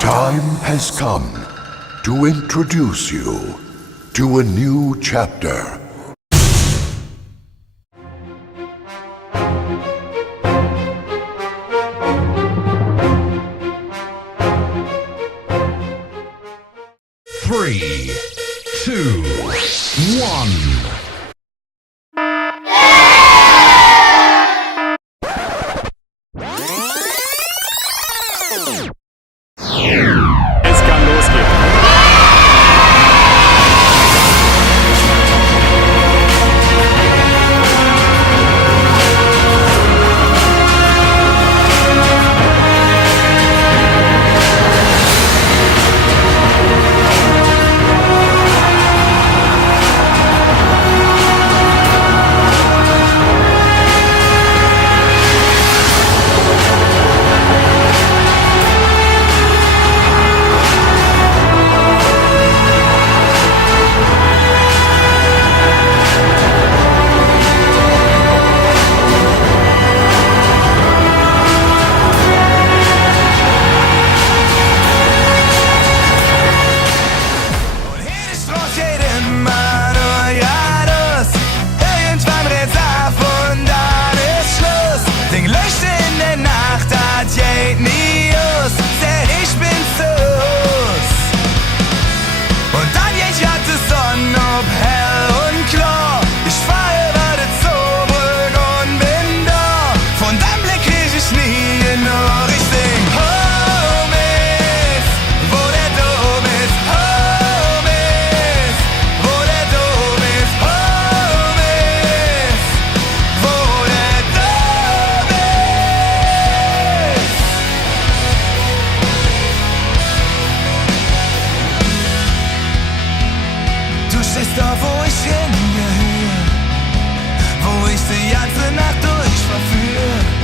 Time has come to introduce you to a new chapter. Three, two, one. Es kann losgehen. Da wo ich hingehöre, wo ich die ganze Nacht durch verführe.